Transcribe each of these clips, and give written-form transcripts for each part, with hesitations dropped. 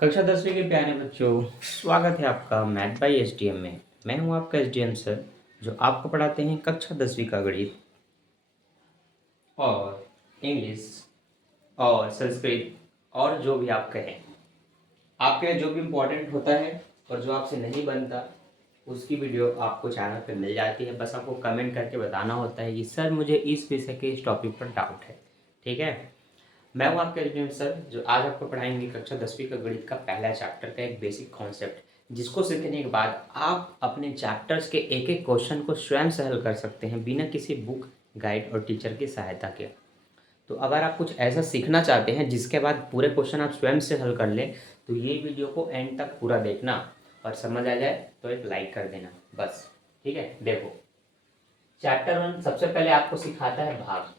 कक्षा 10वीं के प्यारे बच्चों, स्वागत है आपका मैथ बाई एसडीएम में। मैं हूं आपका एसडीएम सर, जो आपको पढ़ाते हैं कक्षा 10वीं का गणित और इंग्लिश और संस्कृत और जो भी आप कहें। आपके जो भी इम्पोर्टेंट होता है और जो आपसे नहीं बनता उसकी वीडियो आपको चैनल पे मिल जाती है। बस आपको कमेंट करके बताना होता है कि सर मुझे इस विषय के इस टॉपिक पर डाउट है। ठीक है, मैं हूँ आपके एजुकेटर सर, जो आज आपको पढ़ाएंगे कक्षा 10वीं का गणित का पहला चैप्टर का एक बेसिक कॉन्सेप्ट, जिसको सीखने के बाद आप अपने चैप्टर्स के एक एक क्वेश्चन को स्वयं से हल कर सकते हैं बिना किसी बुक, गाइड और टीचर की सहायता के। तो अगर आप कुछ ऐसा सीखना चाहते हैं जिसके बाद पूरे क्वेश्चन आप स्वयं से हल कर लें, तो ये वीडियो को एंड तक पूरा देखना और समझ आ जाए तो एक लाइक कर देना बस। ठीक है, देखो चैप्टर 1 सबसे पहले आपको सिखाता है भाग।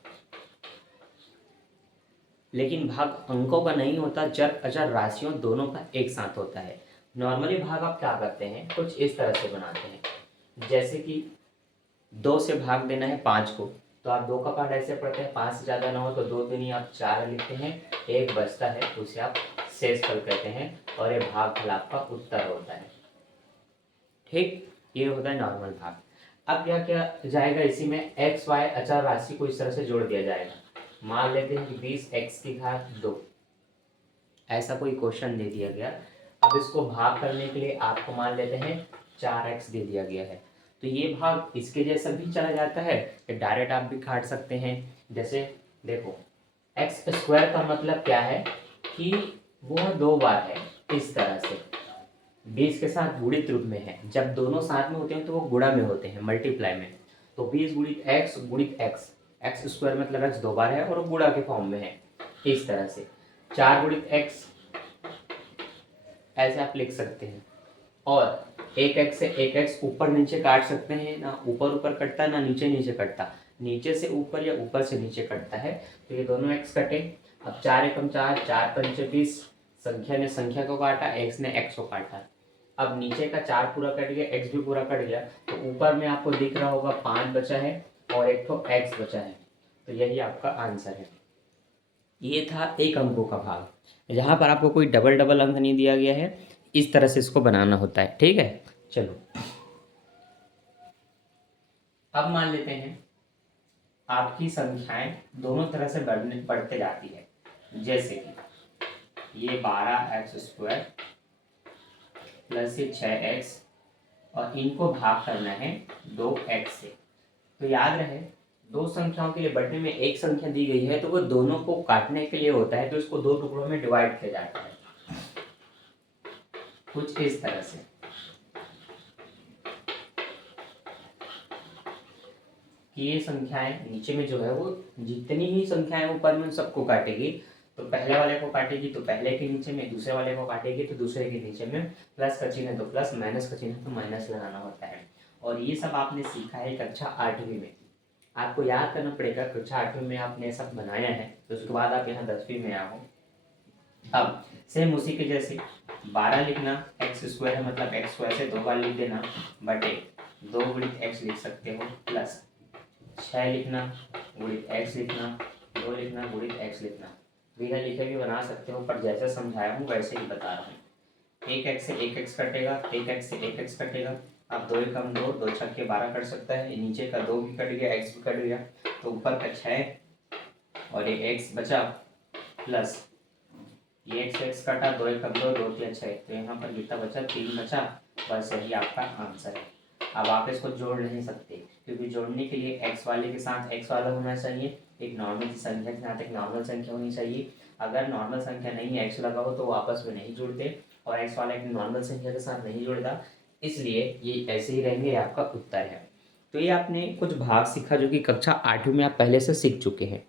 लेकिन भाग अंकों का नहीं होता, चर अचर राशियों दोनों का एक साथ होता है। नॉर्मली भाग आप क्या करते हैं, कुछ इस तरह से बनाते हैं, जैसे कि 2 से भाग देना है 5 को, तो आप 2 का पार्ट ऐसे पढ़ते हैं, 5 से ज़्यादा ना हो तो 2 दूनी आप 4 लिखते हैं, एक बचता है उसे आप शेषफल कहते हैं और ये भागफल आपका उत्तर होता है। ठीक, ये होता है नॉर्मल भाग। अब क्या क्या जाएगा इसी में, एक्स वाई अचर राशि को इस तरह से जोड़ दिया जाएगा। मान लेते हैं कि 20x⁴ ऐसा कोई क्वेश्चन दे दिया गया। अब इसको भाग करने के लिए आपको मान लेते हैं 4x दे दिया गया है, तो ये भाग इसके जैसा भी चला जाता है कि डायरेक्ट आप भी काट सकते हैं। जैसे देखो x² का मतलब क्या है कि वह 2 बार है, इस तरह से 20 के साथ गुणित रूप में है। जब दोनों साथ में होते हैं तो वो गुणा में होते हैं, मल्टीप्लाई में। तो 20 गुणित x गुणित x² मतलब x 2 बार है और गुणा के फॉर्म में है, इस तरह से 4 गुणित x ऐसे आप लिख सकते हैं। और एक x से एक x ऊपर नीचे काट सकते हैं, ना ऊपर ऊपर कटता ना नीचे नीचे कटता, नीचे से ऊपर या ऊपर से नीचे कटता है। तो ये दोनों x कटे। अब 4 एकम 4, 4 पंचे 20, संख्या ने संख्या को काटा, x ने x को काटा। अब नीचे का 4 पूरा कट गया, x भी पूरा कट गया, तो ऊपर में आपको दिख रहा होगा 5 बचा है और एक तो x बचा है। तो यही आपका आंसर है। ये था एक अंकों का भाग, जहाँ पर आपको कोई डबल डबल अंक नहीं दिया गया है, इस तरह से इसको बनाना होता है। ठीक है, चलो अब मान लेते हैं आपकी संख्याएं दोनों तरह से बढ़ते जाती है। जैसे कि ये 12x² प्लस ये 6x और इनको भाग करना है 2x से। तो याद रहे, दो संख्याओं के लिए बढ़ने में एक संख्या दी गई है तो वो दोनों को काटने के लिए होता है, तो इसको 2 टुकड़ों में डिवाइड किया जाता है कुछ इस तरह से। कि ये संख्याएं नीचे में जो है वो जितनी ही संख्याएं ऊपर में सबको काटेगी, तो पहले वाले को काटेगी तो पहले के नीचे में, दूसरे वाले को काटेगी तो दूसरे के नीचे में, प्लस का चिन्ह है तो प्लस, माइनस का चिन्ह है तो माइनस लगाना होता है। और ये सब आपने सीखा है कक्षा 8वीं में। आपको याद करना पड़ेगा, कक्षा 8वीं में आपने सब बनाया है, तो उसके बाद आप यहाँ 10वीं में आओ। अब सेम उसी के जैसे 12 लिखना, x² है मतलब x² से 2 बार लिख देना, बटे 2 गुणित x लिख सकते हो, प्लस 6 लिखना गुणित x लिखना, 2 लिखना गुणित x लिखना। बिना लिखे भी बना सकते हो, पर जैसे समझाया हूँ वैसे ही बता रहा हूँ। एक x से एक x कटेगा, एक x से एक x कटेगा। अब 2 एकम 2, 2 छक्के 12 कट सकता है, नीचे का 2 भी कट गया, x भी कट गया, तो ऊपर का 6 और ये x बचा, प्लस ये x कटा, 2 एकम 2, 2 3 6, तो यहाँ पर कितना बचा, 3 बचा। बस यही आपका आंसर है। अब आप इसको जोड़ नहीं सकते, क्योंकि जोड़ने के लिए x वाले के साथ x वाला होना चाहिए, एक नॉर्मल संख्या के साथ एक नॉर्मल संख्या होनी चाहिए। अगर नॉर्मल संख्या नहीं है, x लगा हो, तो वो आपस में नहीं जुड़ते, और x वाला एक नॉर्मल संख्या के साथ नहीं जुड़ता, इसलिए ये ऐसे ही रहेंगे, आपका उत्तर है। तो ये आपने कुछ भाग सीखा जो कि कक्षा 8वीं में आप पहले से सीख चुके हैं।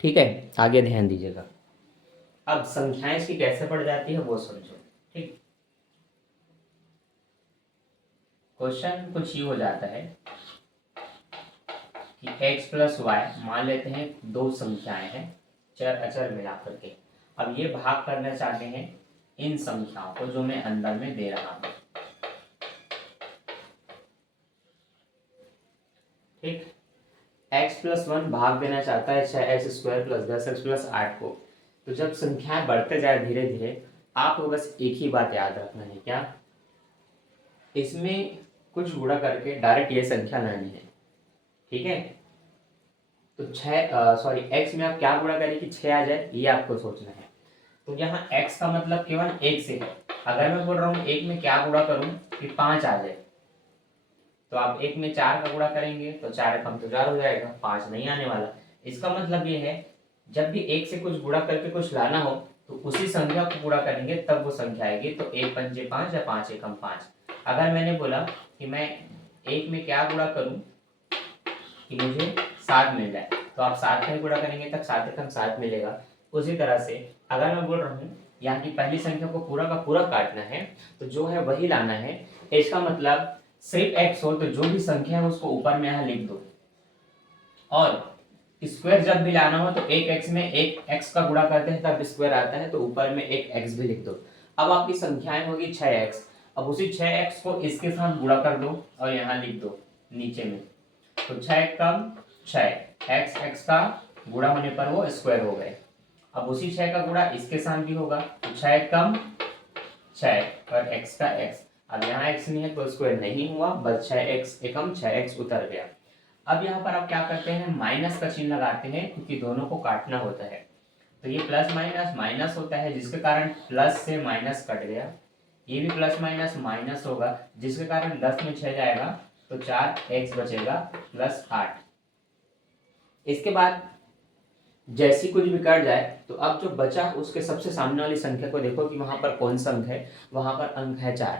ठीक है, आगे ध्यान दीजिएगा। अब संख्याएं इसकी कैसे बढ़ जाती है वो समझो। ठीक, क्वेश्चन कुछ ही हो जाता है कि x प्लस वाई, मान लेते हैं 2 संख्याएं हैं चर अचर मिलाकर के। अब ये भाग करना चाहते हैं इन संख्याओं को जो मैं अंदर में दे रहा हूं। ठीक, x+1 भाग देना चाहता है 6x² + 10x + 8 को। तो जब संख्याएं बढ़ते जाए धीरे धीरे, आपको बस एक ही बात याद रखना है, क्या? इसमें कुछ गुणा करके डायरेक्ट ये संख्या लानी है, ठीक है? तो x में आप क्या गुणा करें कि 6 आ जाए, ये आपको सोचना है। तो यहाँ x का मतलब केवल 1 से है। अगर मैं बोल रहा हूँ 1 में क्या गुणा करूँ कि 5 आ जाए, तो आप 1 में 4 का गुणा करेंगे तो 4 कम तो 4 हो जाएगा, 5 नहीं आने वाला। इसका मतलब ये है जब भी 1 से कुछ गुणा करके कुछ लाना हो तो उसी संख्या को गुणा करेंगे तब वो संख्या आएगी। तो 1 पंजे 5 या 5 एकम 5। अगर मैंने बोला कि मैं 1 में क्या गुणा करूँ कि मुझे 7 मिल जाए, तो आप 7 में गुणा करेंगे तब 7 एकम 7 मिलेगा। उसी तरह से अगर मैं बोल रहा हूँ यहाँ की पहली संख्या को पूरा का पूरा काटना है तो जो है वही लाना है। इसका मतलब सिर्फ x हो तो जो भी संख्या है उसको ऊपर में यहाँ लिख दो, और स्क्वायर जब भी लाना हो तो एक x में एक x का गुणा करते हैं तब स्क्वायर आता है, तो ऊपर में एक x भी लिख दो। अब आपकी संख्याएं होगी 6x। अब उसी 6x को इसके साथ गुणा कर दो और यहाँ लिख दो नीचे में। तो 6 कम 6 x का गुणा होने पर वो स्क्वायर हो गए। अब उसी 6 का गुणा इसके साथ भी होगा, तो 6 कम 6 और x का x। अब यहाँ x नहीं है तो स्क्वायर नहीं हुआ, बस 6x एकम 6x उतर गया। अब यहाँ पर आप क्या करते हैं, माइनस का चिन्ह लगाते हैं क्योंकि दोनों को काटना होता है। तो ये प्लस माइनस माइनस होता है जिसके कारण प्लस से माइनस कट गया। ये भी प्लस माइनस माइनस होगा जिसके कारण 10 में 6 जाएगा तो 4x बचेगा प्लस 8। इसके बाद जैसी कुछ भी कट जाए तो अब जो बचा उसके सबसे सामने वाली संख्या को देखो कि वहां पर कौन सा अंक है। वहां पर अंक है 4।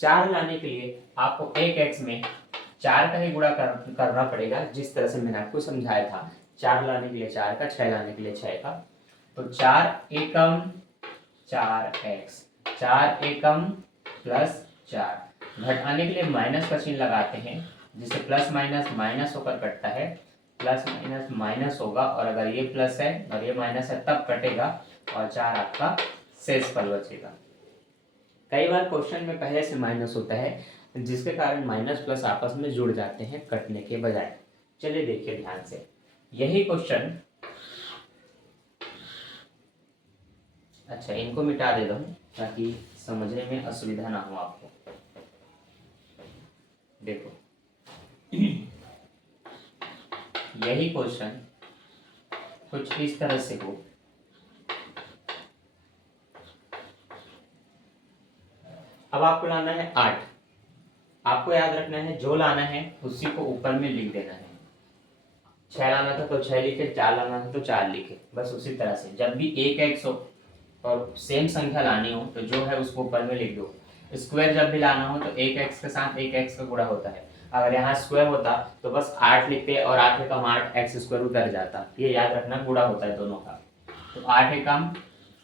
4 लाने के लिए आपको एक x में 4 का ही गुणा करना पड़ेगा, जिस तरह से मैंने आपको समझाया था। 4 लाने के लिए 4 का, 6 लाने के लिए 6 का। तो 4 एकम 4x, 4 एकम प्लस 4। घटाने के लिए माइनस का चिन्ह लगाते हैं जिससे प्लस माइनस माइनस होकर कटता है। प्लस माइनस माइनस होगा और अगर ये प्लस है और ये माइनस है तब कटेगा और 4 आपका शेष फल बचेगा। कई बार क्वेश्चन में पहले से माइनस होता है जिसके कारण माइनस प्लस आपस में जुड़ जाते हैं कटने के बजाय। चलिए देखिए ध्यान से, यही क्वेश्चन, अच्छा इनको मिटा देता हूँ ताकि समझने में असुविधा ना हो आपको। देखो यही क्वेश्चन कुछ इस तरह से हो। अब आपको लाना है 8। आपको याद रखना है जो लाना है उसी को ऊपर में लिख देना है। 6 लाना था तो 6 लिखे, 4 लाना था तो 4 लिखे। बस उसी तरह से जब भी एक x हो और सेम संख्या लानी हो तो जो है उसको ऊपर में लिख दो। स्क्वायर जब भी लाना हो तो एक x के साथ एक x का गुणा होता है। अगर यहाँ स्क्वायर होता तो बस 8 लिखते और 8 एकम 8 x² उतर जाता। ये याद रखना, गुणा होता है दोनों का। तो 8 एकम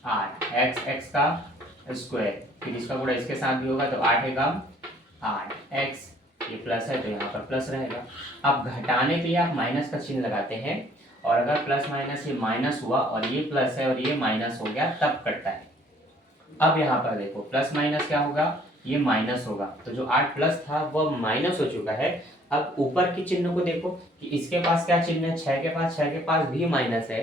8 x का स्क्वायर, फिर इसका गुणा इसके साथ भी होगा तो 8 एकम 8 x, ये प्लस है तो यहाँ पर प्लस रहेगा। अब घटाने के लिए आप माइनस का चिन्ह लगाते हैं, और अगर प्लस माइनस ये माइनस हुआ और ये प्लस है और ये माइनस हो गया तब कटता है। अब यहाँ पर देखो प्लस माइनस क्या होगा, ये माइनस होगा, तो जो 8 प्लस था वो माइनस हो चुका है। अब ऊपर की चिन्ह को देखो कि इसके पास क्या चिन्ह है, 6 के पास भी माइनस है।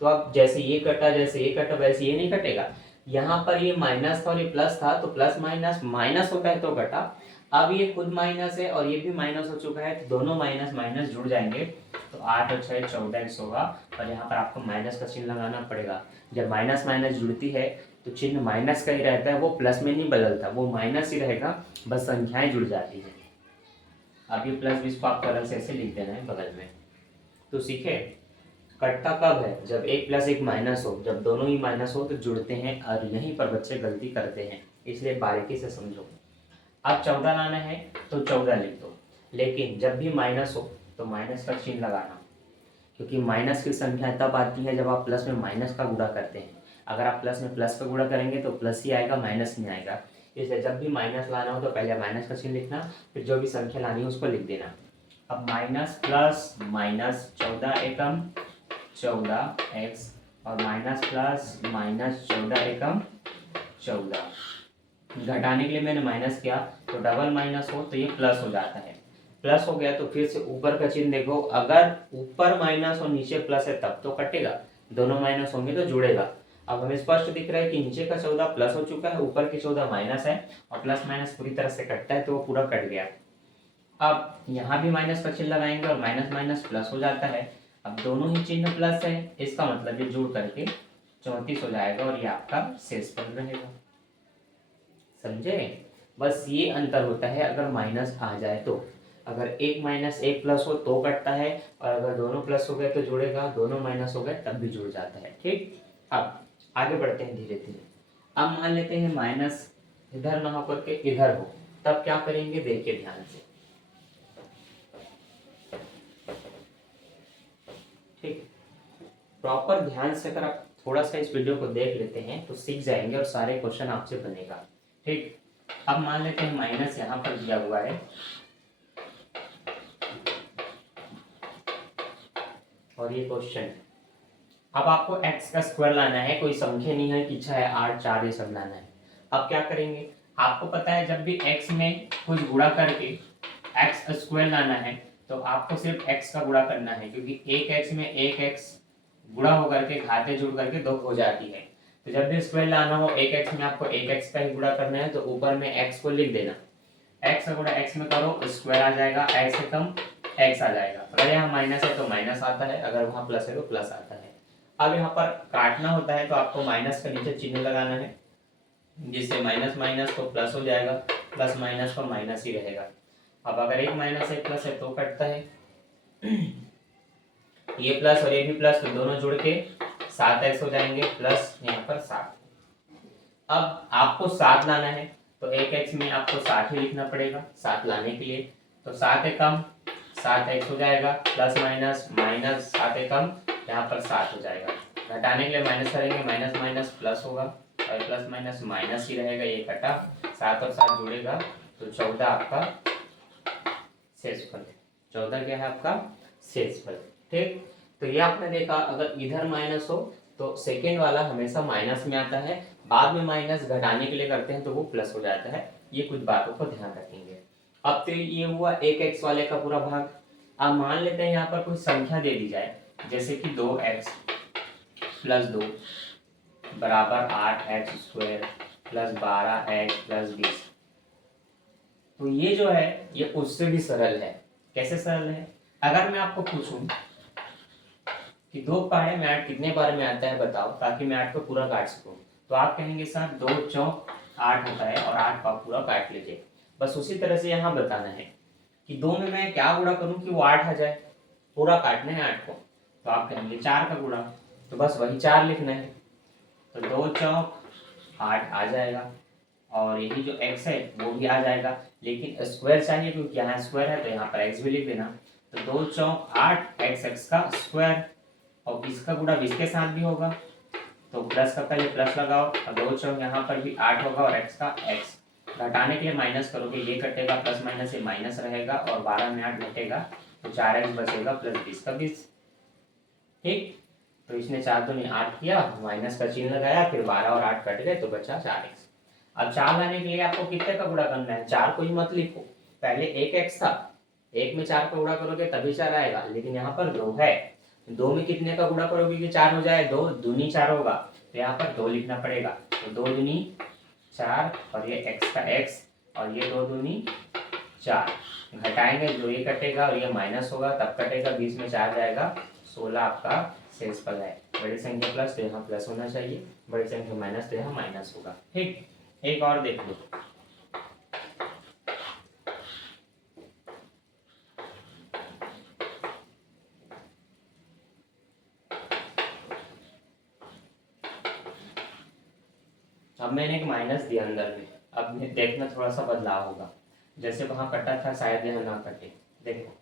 तो अब जैसे ये कटा वैसे ये नहीं कटेगा। यहाँ पर ये माइनस था और ये प्लस था, तो प्लस माइनस माइनस होता है तो कटा। अब ये खुद माइनस है और ये भी माइनस हो चुका है, तो दोनों माइनस माइनस जुड़ जाएंगे। तो 8 और 6 14x होगा, और यहाँ पर आपको माइनस का चिन्ह लगाना पड़ेगा। जब माइनस माइनस जुड़ती है तो चिन्ह माइनस का ही रहता है, वो प्लस में नहीं बदलता, वो माइनस ही रहेगा, बस संख्याएं जुड़ जाती हैं। अब ये प्लस 20 को आपको अलग से ऐसे लिख देना है बगल में। तो सीखे कटता कब है, जब एक प्लस एक माइनस हो। जब दोनों ही माइनस हो तो जुड़ते हैं, और यहीं पर बच्चे गलती करते हैं, इसलिए बारीकी से समझो। अब 14 लाना है तो 14 लिख दो, लेकिन जब भी माइनस हो तो माइनस का चिन्ह लगाना, क्योंकि माइनस की संख्या तब आती है जब आप प्लस में माइनस का गुणा करते हैं। अगर आप प्लस में प्लस का गुणा करेंगे तो प्लस ही आएगा, माइनस नहीं आएगा। इसलिए जब भी माइनस लाना हो तो पहले माइनस का चिन्ह लिखना, फिर जो भी संख्या लानी है उसको लिख देना। अब माइनस प्लस माइनस 14 एकम 14x, और माइनस प्लस माइनस 14 एकम 14। घटाने के लिए मैंने माइनस किया तो डबल माइनस हो तो ये प्लस हो जाता है। प्लस हो गया तो फिर से ऊपर का चिन्ह देखो, अगर ऊपर माइनस और नीचे प्लस है तब तो कटेगा, दोनों माइनस होंगे तो जुड़ेगा। अब हमें स्पष्ट दिख रहा है कि नीचे का 14 प्लस हो चुका है, ऊपर की 14 माइनस है, और प्लस माइनस पूरी तरह से कटता है तो वो पूरा कट गया। अब यहाँ भी माइनस का चिन्ह लगाएंगे और माइनस माइनस प्लस हो जाता है। अब दोनों ही चिन्ह प्लस है, इसका मतलब ये जुड़ करके 34 हो जाएगा और ये आपका शेषफल रहेगा। समझे? बस ये अंतर होता है अगर माइनस आ जाए तो। अगर एक माइनस एक प्लस हो तो कटता है, और अगर दोनों प्लस हो गए तो जुड़ेगा, दोनों माइनस हो गए तब भी जुड़ जाता है। ठीक, अब आगे बढ़ते हैं धीरे धीरे। अब मान लेते हैं माइनस इधर ना होकर के इधर हो, तब क्या करेंगे देखिए ध्यान से। ठीक, प्रॉपर ध्यान से अगर आप थोड़ा सा इस वीडियो को देख लेते हैं तो सीख जाएंगे और सारे क्वेश्चन आपसे बनेगा। ठीक, अब मान लेते हैं माइनस यहाँ पर दिया हुआ है और ये क्वेश्चन है। अब आपको x का स्क्वायर लाना है, कोई संख्या नहीं है कि 6 8 4 ये सब लाना है। अब क्या करेंगे, आपको पता है जब भी x में कुछ गुणा करके x स्क्वायर लाना है तो आपको सिर्फ x का गुणा करना है, क्योंकि एक x में एक x गुणा होकर के घाते जुड़ करके 2 हो जाती है। तो जब भी स्क्वायर लाना हो एक x में आपको एक x का ही गुणा करना है, तो ऊपर में x को लिख देना, x का गुणा x में करो स्क्वायर आ जाएगा, x से कम x आ जाएगा। अगर यहाँ माइनस है तो माइनस आता है, अगर वहाँ प्लस है तो प्लस आता है। अब यहाँ पर काटना होता है तो आपको माइनस का नीचे चिन्ह लगाना है, जिससे माइनस माइनस को प्लस हो जाएगा, प्लस माइनस को माइनस ही रहेगा। अब अगर एक माइनस एक प्लस है तो कटता है, ये प्लस और ये भी प्लस, तो दोनों जुड़ के 7x हो जाएंगे, प्लस यहाँ पर 7। अब आपको 7 लाना है तो एक x में आपको 60 ही लिखना पड़ेगा 7 लाने के लिए, तो 7 एकम 7x हो जाएगा, प्लस माइनस माइनस 7 एकम यहाँ पर 7 हो जाएगा। घटाने के लिए माइनस करेंगे, माइनस माइनस प्लस होगा और प्लस माइनस माइनस ही रहेगा, ये कटा, 7 और 7 जुड़ेगा तो 14 आपका शेषफल। 14 क्या है आपका शेषफल। ठीक, तो ये आपने देखा अगर इधर माइनस हो तो सेकेंड वाला हमेशा माइनस में आता है, बाद में माइनस घटाने के लिए करते हैं तो वो प्लस हो जाता है। ये कुछ बातों को ध्यान रखेंगे। अब तो ये हुआ एक एक्स वाले का पूरा भाग। अब मान लेते हैं यहाँ पर कोई संख्या दे दी जाए, जैसे कि 2x प्लस 2 बराबर 8x square plus 12x plus 20। तो ये जो है ये उससे भी सरल है। कैसे सरल है? अगर मैं आपको पूछूं कि 2 पहाड़े में 8 कितने बार में आता है बताओ, ताकि मैं 8 को पूरा काट सकूं, तो आप कहेंगे सर 2 चौक 8 होता है और 8 का पूरा काट लीजिए। बस उसी तरह से यहाँ बताना है कि 2 में मैं क्या गुणा करूं कि वो 8 आ जाए, पूरा काटना है 8 को, तो आप कहेंगे 4 का गुणा, तो बस वही 4 लिखना है, तो 2 चौक 8 आ जाएगा और यही जो x है वो भी आ जाएगा, लेकिन स्क्वायर चाहिए क्योंकि यहाँ स्क्वायर है तो यहाँ पर x भी लिख देना। तो 2 चौक 8 x का स्क्वायर, और इसका गुणा 20 के साथ भी होगा, तो प्लस का पहले प्लस लगाओ और 2 चौक यहाँ पर भी 8 होगा और x का x। घटाने के लिए माइनस करोगे, ये कटेगा, प्लस माइनस से माइनस रहेगा और 12 में 8 घटेगा तो 4x बचेगा प्लस 20 का 20। ठीक, तो इसने 4 दूनी 8 किया, माइनस का चिन्ह लगाया, फिर 12 और 8 कट गए तो बचा 4x। अब 4 लाने के लिए आपको कितने का गुणा करना है? 4 को ही मत लिखो, पहले एक x था, एक में 4 का गुणा करोगे तभी 4 आएगा, लेकिन यहाँ पर 2 है, 2 में कितने का गुणा करोगे कि 4 हो जाए? 2 दूनी 4 होगा, तो यहाँ पर 2 लिखना पड़ेगा, तो 2 दूनी 4 और ये x का x और ये 2 दूनी 4, घटाएंगे जो ये कटेगा और ये माइनस होगा तब कटेगा, 20 में 4 जाएगा, 16 आपका शेषफल है। बड़ी संख्या प्लस तो यहाँ प्लस होना चाहिए, बड़ी संख्या माइनस तो यहाँ माइनस होगा। ठीक, एक और देख लो, अब मैंने एक माइनस दिया अंदर में, अब देखना थोड़ा सा बदलाव होगा, जैसे वहां कटा था शायद यहाँ ना कटे। देखो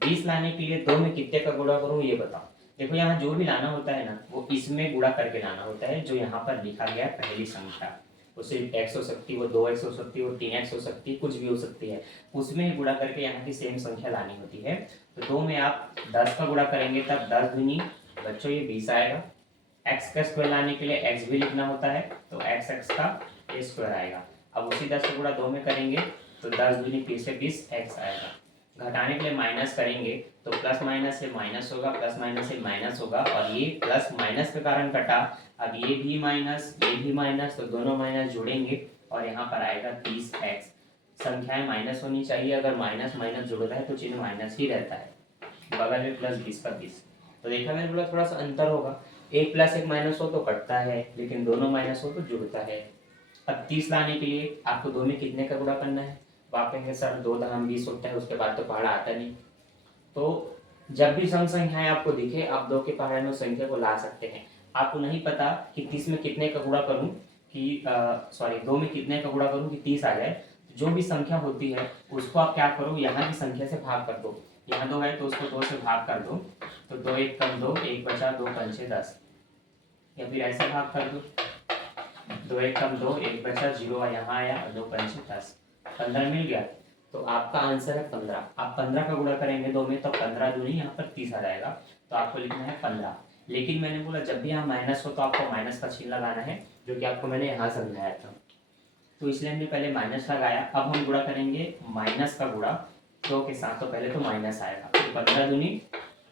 20 लाने के लिए 2 में कितने का गुणा करूँ ये बताओ। देखो यहाँ जो भी लाना होता है ना वो इसमें गुणा करके लाना होता है, जो यहाँ पर लिखा गया है पहली संख्या, वो सिर्फ x हो सकती है, वो 2x हो सकती है, वो 3x हो सकती है, कुछ भी हो सकती है, उसमें ही गुणा करके यहाँ की सेम संख्या लानी होती है। तो 2 में आप 10 का गुणा करेंगे तब 10 दूनी बच्चों ये 20 आएगा। x का स्क्वायर लाने के लिए x भी लिखना होता है, तो x का स्क्वायर आएगा। अब उसी 10 का गुणा 2 में करेंगे तो 10 दूनी फिर से 20 x आएगा। घटाने के लिए माइनस करेंगे तो प्लस माइनस से माइनस होगा, प्लस माइनस से माइनस होगा, और ये प्लस माइनस के कारण कटा। अब ये भी माइनस, ये भी माइनस, तो दोनों माइनस जुड़ेंगे और यहाँ पर आएगा 30x। संख्याएं माइनस होनी चाहिए, अगर माइनस माइनस जुड़ता है तो चिन्ह माइनस ही रहता है। बगल में प्लस 20 का 20। तो देखा मैंने बोला थोड़ा सा अंतर होगा, एक प्लस एक माइनस हो तो कटता है, लेकिन दोनों माइनस हो तो जुड़ता है। अब 30 लाने के लिए आपको दो में कितने का गुणा करना है? तो आप कहेंगे सर 2 धाम 20 होता है, उसके बाद तो पहाड़ा आता नहीं। तो जब भी सम संख्याएं आपको दिखे, आप दो के पहाड़े में संख्या को ला सकते हैं। आपको नहीं पता कि 30 में कितने का गुणा करूं कि सॉरी 2 में कितने का गुणा करूं कि 30 आ जाए। तो जो भी संख्या होती है उसको आप क्या करो, यहाँ की संख्या से भाग कर दो। यहाँ 2 है तो उसको 2 से भाग कर दो, तो 2 1 कम 2, 1 बचा, 2 पंचे 10। या फिर ऐसे भाग कर दो, 2 1 कम 2, 1 बचा, 0 यहाँ आया, 2 पंचे 10, 15 मिल गया। तो आपका आंसर है 15। आप 15 का गुणा करेंगे 2 में तो 15 दूनी यहाँ पर 30 आ जाएगा, तो आपको लिखना है 15। लेकिन मैंने बोला जब भी यहाँ माइनस हो तो आपको माइनस का चिन्ह लगाना है, जो कि आपको मैंने यहाँ समझाया था। तो इसलिए हमने पहले माइनस लगाया। अब हम गुणा करेंगे माइनस का गुणा 2 के साथ, तो पहले तो माइनस आएगा, तो 15 दूनी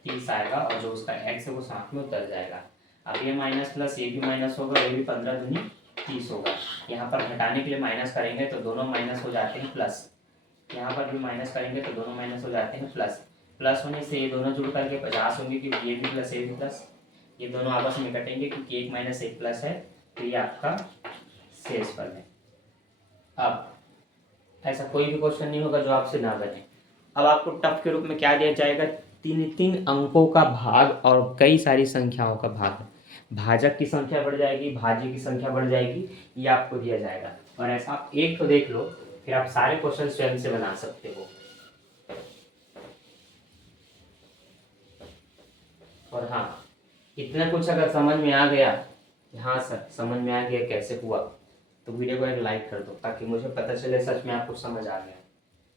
30 आएगा, और जो उसका एक्स है वो साथ में उतर जाएगा। अब ये माइनस प्लस ये भी माइनस होगा, ये भी 15 दूनी 30 होगा। यहाँ पर घटाने के लिए माइनस करेंगे तो दोनों माइनस हो जाते हैं प्लस, यहाँ पर भी माइनस करेंगे तो दोनों माइनस हो जाते हैं प्लस। प्लस होने से ये दोनों जुड़ करके 50 होंगे, क्योंकि ये भी प्लस ये भी प्लस, ये दोनों आपस में कटेंगे क्योंकि 1 माइनस 1 प्लस है, तो ये आपका शेषफल है। अब ऐसा कोई भी क्वेश्चन नहीं होगा जो आपसे ना बने। अब आपको टफ के रूप में क्या दिया जाएगा? 3 अंकों का भाग और कई सारी संख्याओं का भाग। भाजक की संख्या बढ़ जाएगी, भाज्य की संख्या बढ़ जाएगी, ये आपको दिया जाएगा। और ऐसा आप एक तो देख लो, फिर आप सारे क्वेश्चन स्वयं से बना सकते हो। और हाँ, इतना कुछ अगर समझ में आ गया, हाँ सर समझ में आ गया कैसे हुआ, तो वीडियो को एक लाइक कर दो, ताकि मुझे पता चले सच में आपको समझ आ गया।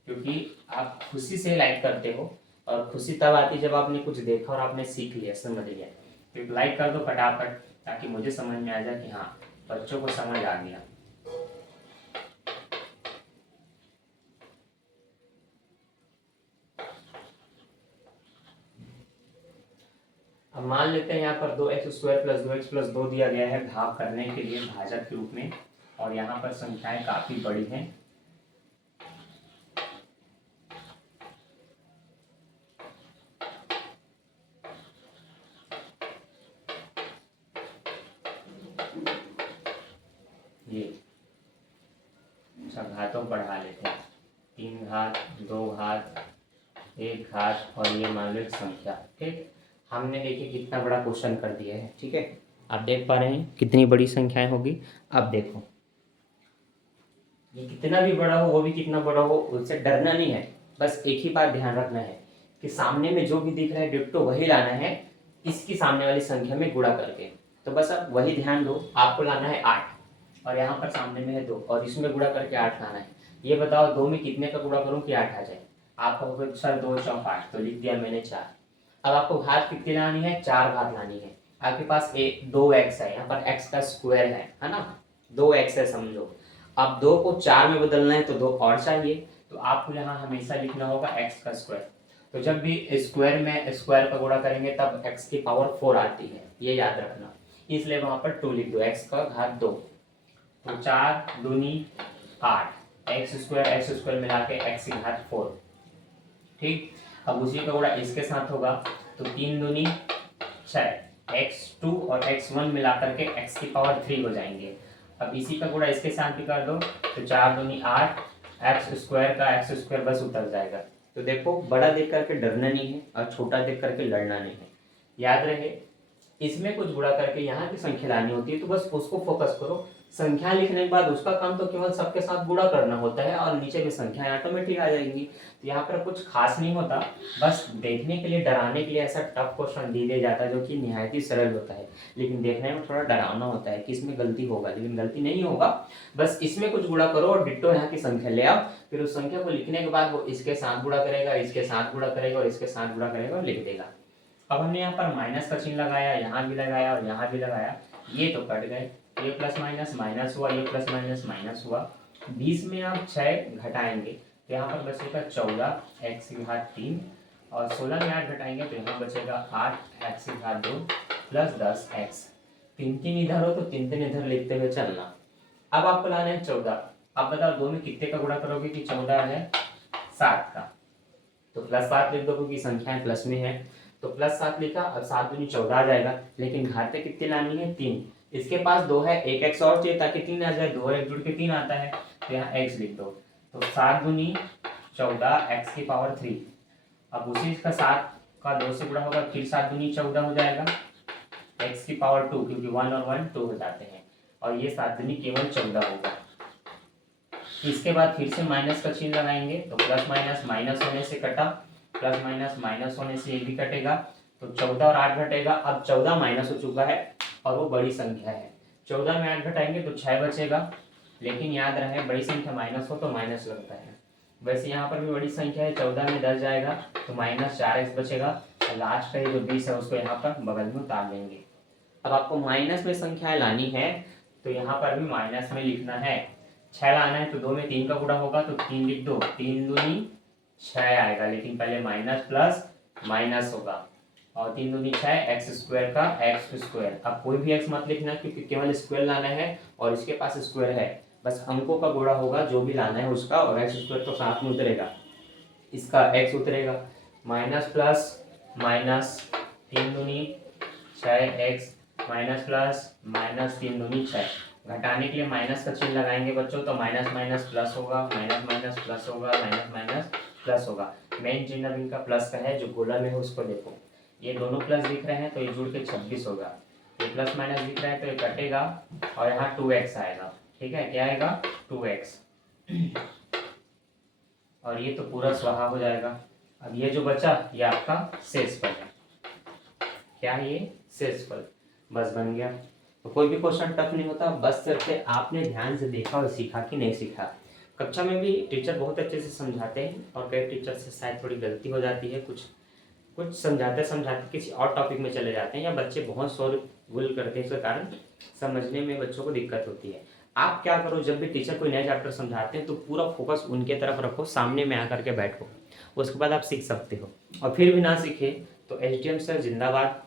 क्योंकि आप खुशी से लाइक करते हो, और खुशी तब आती जब आपने कुछ देखा और आपने सीख लिया, समझ लिया। तो लाइक कर दो फटाफट, ताकि मुझे समझ में आ जाए कि हाँ बच्चों को समझ आ गया। अब मान लेते हैं यहाँ पर 2x² + 2x + 2 दिया गया है भाग करने के लिए भाजक के रूप में, और यहाँ पर संख्याएं काफी बड़ी हैं। ये अच्छा घातों बढ़ा लेते हैं, 3 घात, 2 घात, 1 घात, और ये मान लो एक संख्या। ठीक, हमने देखिए कितना बड़ा क्वेश्चन कर दिया है। ठीक है, आप देख पा रहे हैं कितनी बड़ी संख्याएं होगी। अब देखो ये कितना भी बड़ा हो, वो भी कितना बड़ा हो, उससे डरना नहीं है। बस एक ही बात ध्यान रखना है कि सामने में जो भी दिख रहा है डिट्टो वही लाना है, इसकी सामने वाली संख्या में गुणा करके। तो बस अब वही ध्यान दो, आपको लाना है 8, और यहाँ पर सामने में है 2, और इसमें गुणा करके 8 लाना है। ये बताओ 2 में कितने का गुणा करूँ कि 8 आ जाए? आपका होगा सर 2 चौक 8, तो लिख दिया मैंने 4। अब आपको घात कितनी लानी है? 4 घात लानी है। आपके पास 2x है, यहाँ पर x का स्क्वायर है ना, 2x है समझो। अब 2 को 4 में बदलना है तो 2 और चाहिए, तो आपको यहाँ हमेशा लिखना होगा x का स्क्वायर। तो जब भी स्क्वायर में स्क्वायर का गुणा करेंगे तब x की पावर 4 आती है, ये याद रखना। इसलिए वहां पर 2 लिख दो, x का घात 2, तो 4 दूनी 8, x² मिला के x की घात 4। ठीक, अब उसी का गुणा इसके साथ होगा, तो 3 दूनी 6, x2 और x1 मिला करके x की पावर 3 हो जाएंगे। अब इसी का गुणा इसके साथ भी कर दो, तो 4 दूनी 8, x² का x² बस उतर जाएगा। तो देखो बड़ा देख करके डरना नहीं है, और छोटा देख करके लड़ना नहीं है। याद रहे, इसमें कुछ गुणा करके यहाँ की संख्या लानी होती है, तो बस उसको फोकस करो। संख्या लिखने के बाद उसका काम तो केवल सबके साथ गुणा करना होता है, और नीचे में संख्याएं ऑटोमेटिक आ जाएंगी। तो यहाँ पर कुछ खास नहीं होता, बस देखने के लिए, डराने के लिए ऐसा टफ क्वेश्चन दे दिया जाता है जो कि निहायत ही सरल होता है, लेकिन देखने में थोड़ा डरावना होता है कि इसमें गलती होगा, लेकिन गलती नहीं होगा। बस इसमें कुछ गुणा करो और डिट्टो यहाँ की संख्या ले आओ, फिर उस संख्या को लिखने के बाद वो इसके साथ गुणा करेगा, इसके साथ गुणा करेगा, और इसके साथ गुणा करेगा और लिख देगा। अब हमने यहाँ पर माइनस का चिन्ह लगाया, यहाँ भी लगाया और यहाँ भी लगाया, ये तो कट गए, ये प्लस माइनस माइनस हुआ, ये प्लस माइनस माइनस हुआ। 20 में आप 6 घटाएंगे तो यहाँ पर बचेगा 14x3 और 16 में 8 घटाएंगे तो यहाँ बचेगा 8x2 प्लस 10x। 3 इधर हो तो 3 इधर लिखते हुए चलना। अब आपको लाना है 14। अब बताओ 2 में कितने का गुणा करोगे कि 14 है 7 का, तो प्लस 7 लिख दो क्योंकि संख्याएं प्लस में है, तो प्लस 7 लिखा। अब 7 दूनी 14 आ जाएगा, लेकिन घाते कितनी लानी है 3। इसके पास 2 है, एक एक्स और चाहिए ताकि 3 आ जाए, 2 और 1 जुड़ के 3 आता है, तो यहाँ x लिख दो। तो 7 दूनी 14 x3। अब उसी का 7 का 2 से गुणा होगा, फिर 7 दूनी 14 हो जाएगा x2 क्योंकि 1 और 1 2 हो जाते हैं, और ये 7 दूनी केवल 14 होगा। इसके बाद फिर से माइनस का चिन्ह लगाएंगे, तो प्लस माइनस माइनस होने से कटा, प्लस माइनस माइनस होने से ये भी कटेगा, तो 14 और 8 घटेगा। अब 14 माइनस हो चुका है और वो बड़ी संख्या है, 14 में 8 घटाएंगे तो 6 बचेगा, लेकिन याद रहे बड़ी संख्या माइनस हो तो माइनस लगता है। वैसे यहाँ पर भी बड़ी संख्या है, 14 में 10 जाएगा तो माइनस 4x बचेगा, और लास्ट का ये जो 20 है उसको यहाँ पर बगल में उतार लेंगे। अब आपको माइनस में संख्याएं लानी है तो यहाँ पर भी माइनस में लिखना है। 6 लाना है तो 2 में 3 का गुणा होगा तो 3 लिख दो, 3 दूनी 6 आएगा, लेकिन पहले माइनस प्लस माइनस होगा, और 3 दूनी 6 x2 का x2। अब कोई भी x मत लिखना क्योंकि केवल स्क्वायर लाना है और इसके पास स्क्वायर है, बस अंकों का गुणा होगा जो भी लाना है उसका, और x2 तो साथ में उतरेगा, इसका x उतरेगा। माइनस प्लस माइनस 3 दूनी 6x माइनस प्लस माइनस 3 दूनी 6। घटाने के लिए माइनस का चिन्ह लगाएंगे बच्चों, तो माइनस माइनस प्लस होगा, माइनस माइनस प्लस होगा, माइनस माइनस प्लस होगा। मेन चिन्ह अब इनका प्लस का है, जो गोला में है उसको देखो, ये दोनों प्लस दिख रहे हैं तो ये जुड़ के 26 होगा, ये प्लस माइनस दिख रहा है तो ये कटेगा और यहाँ 2x आएगा। ठीक है, क्या आएगा 2x, और ये तो पूरा स्वाहा हो जाएगा। अब ये जो बचा ये आपका शेषफल है, क्या है ये शेषफल, बस बन गया। तो कोई भी क्वेश्चन टफ नहीं होता, बस सिर्फ आपने ध्यान से देखा और सीखा कि नहीं सीखा। कक्षा में भी टीचर बहुत अच्छे से समझाते हैं और कई टीचर से शायद थोड़ी गलती हो जाती है, कुछ समझाते समझाते किसी और टॉपिक में चले जाते हैं, या बच्चे बहुत शोरगुल करते हैं, इसके कारण समझने में बच्चों को दिक्कत होती है। आप क्या करो, जब भी टीचर कोई नया चैप्टर समझाते हैं तो पूरा फोकस उनके तरफ रखो, सामने में आकर के बैठो, उसके बाद आप सीख सकते हो। और फिर भी ना सीखे तो SDM सर जिंदाबाद,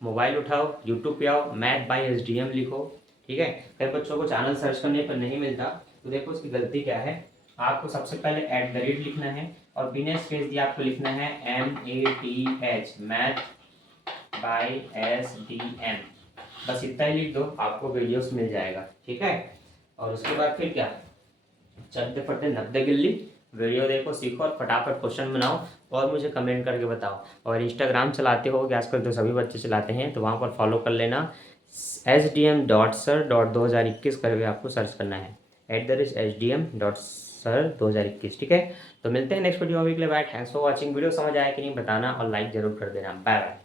मोबाइल उठाओ, यूट्यूब पे आओ, मैथ बाय SDM लिखो। ठीक है, कई बच्चों को चैनल सर्च करने पर नहीं मिलता, तो देखो उसकी गलती क्या है। आपको सबसे पहले @ लिखना है और बिना स्पेस दिए आपको लिखना है MATH, मैथ बाय SDM, बस इतना ही लिख दो, आपको वीडियोस मिल जाएगा। ठीक है, और उसके बाद फिर क्या, चलते फटते 90 गिल्ली वीडियो देखो, सीखो और फटाफट क्वेश्चन बनाओ और मुझे कमेंट करके बताओ। और इंस्टाग्राम चलाते हो कि आजकल तो सभी बच्चे चलाते हैं, तो वहाँ पर फॉलो कर लेना, sdm.sir.2021 करके आपको सर्च करना है, @sdm.sir2021। ठीक है, तो मिलते हैं नेक्स्ट वीडियो में, के लिए bye. Thanks for watching. Video समझ आया कि नहीं बताना और लाइक जरूर कर देना। Bye bye.